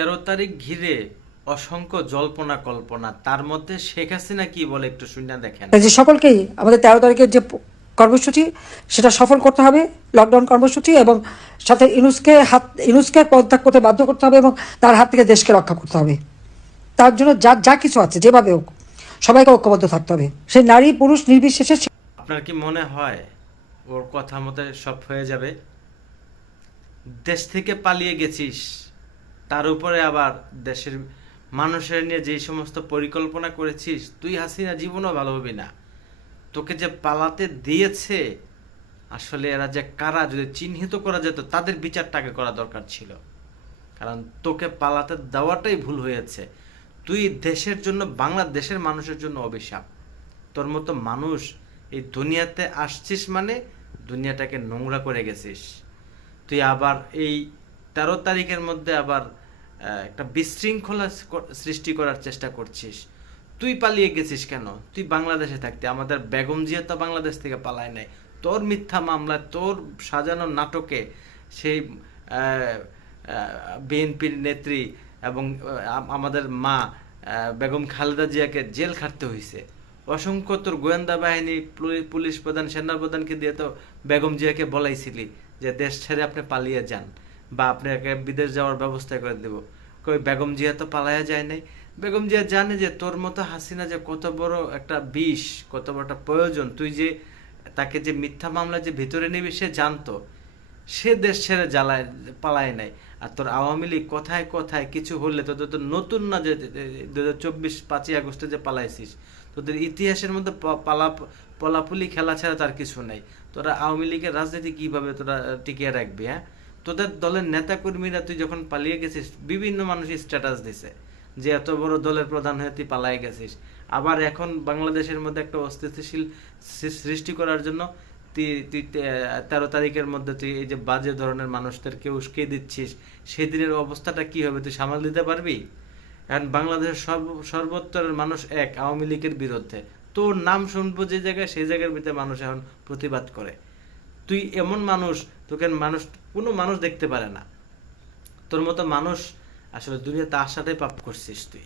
13 তারিখ ঘিরে অসংখ্য জল্পনা কল্পনা, তার মধ্যে শেখ হাসিনা কি বলে একটু শুনে দেখেন। যে সকলকেই আমাদের 13 তারিখের যে কর্মসূচি সেটা সফল করতে হবে, লকডাউন কর্মসূচি, এবং সাথে ইউনুসকে পদত্যাগ করতে বাধ্য করতে হবে এবং তার হাত থেকে দেশকে রক্ষা করতে হবে। তার জন্য যা যা কিছু আছে যেভাবে হোক সবাইকে ঐক্যবদ্ধ থাকতে হবে, সেই নারী পুরুষ নির্বিশেষে। আপনার কি মনে হয় ওর কথা মতো সব হয়ে যাবে? দেশ থেকে পালিয়ে গেছিস, তার উপরে আবার দেশের মানুষের নিয়ে যে সমস্ত পরিকল্পনা করেছিস, তুই হাসিনা জীবনও ভালো হবি না। তোকে যে পালাতে দিয়েছে, আসলে এরা যে কারা যদি চিহ্নিত করা যেত তাদের বিচারটাকে করা দরকার ছিল, কারণ তোকে পালাতে দেওয়াটাই ভুল হয়েছে। তুই দেশের জন্য, বাংলাদেশের মানুষের জন্য অভিশাপ। তোর মতো মানুষ এই দুনিয়াতে আসছিস মানে দুনিয়াটাকে নোংরা করে গেছিস। তুই আবার এই 13 তারিখের মধ্যে আবার একটা বিশৃঙ্খলা সৃষ্টি করার চেষ্টা করছিস। তুই পালিয়ে গেছিস কেন? তুই বাংলাদেশে থাকতে, আমাদের বেগম জিয়া তো বাংলাদেশ থেকে পালায় নাই। তোর মিথ্যা মামলায়, তোর সাজানো নাটকে সেই বিএনপির নেত্রী এবং আমাদের মা বেগম খালেদা জিয়াকে জেল খাটতে হয়েছে। অসংখ্য তোর গোয়েন্দা বাহিনী, পুলিশ প্রধান, সেনা প্রধানকে দিয়ে তো বেগম জিয়াকে বলাইছিলি যে দেশ ছেড়ে আপনি পালিয়ে যান বা আপনাকে বিদেশ যাওয়ার ব্যবস্থা করে দেব। কই বেগম জিয়া তো পালাইয়া যায় নাই। বেগম জিয়া জানে যে তোর মতো হাসিনা যে কত বড় একটা বিষ, কত বড় একটা প্রয়োজন। তুই যে তাকে যে মিথ্যা মামলা যে ভিতরে নিবি সে জানতো। সে দেশ ছেড়ে পালায় নাই। আর তোর আওয়ামী লীগ কথায় কথায় কিছু হলে তোদের তো নতুন না যে 2024 5ই আগস্টে যে পালাইছিস। তোদের ইতিহাসের মধ্যে পলাপুলি খেলা ছাড়া তার কিছু নাই। তোরা আওয়ামী লীগের রাজনীতি কিভাবে তোরা টিকিয়ে রাখবি? হ্যাঁ, তোদের দলের নেতা কর্মীরা তুই যখন পালিয়ে গেছিস, বিভিন্ন মানুষ স্ট্যাটাস দিছে যে এত বড় দলের প্রধান হয়ে তুই পালাই গেছিস। আবার এখন বাংলাদেশের মধ্যে একটা অস্থিতিশীল সৃষ্টি করার জন্য তুই 13 তারিখের মধ্যে তুই এই যে বাজে ধরনের মানুষদেরকে উস্কে দিচ্ছিস, সেদিনের অবস্থাটা কি হবে তুই সামাল দিতে পারবি? কারণ বাংলাদেশের সর্বত্রের মানুষ এক আওয়ামী লীগের বিরুদ্ধে। তোর নাম শুনবো যে জায়গায়, সেই জায়গার ভিতরে মানুষ এখন প্রতিবাদ করে। তুই এমন মানুষ, তোকে মানুষ, কোনো মানুষ দেখতে পারে না। তোর মতো মানুষ আসলে দুনিয়াতে আসাটাই পাপ করছিস তুই।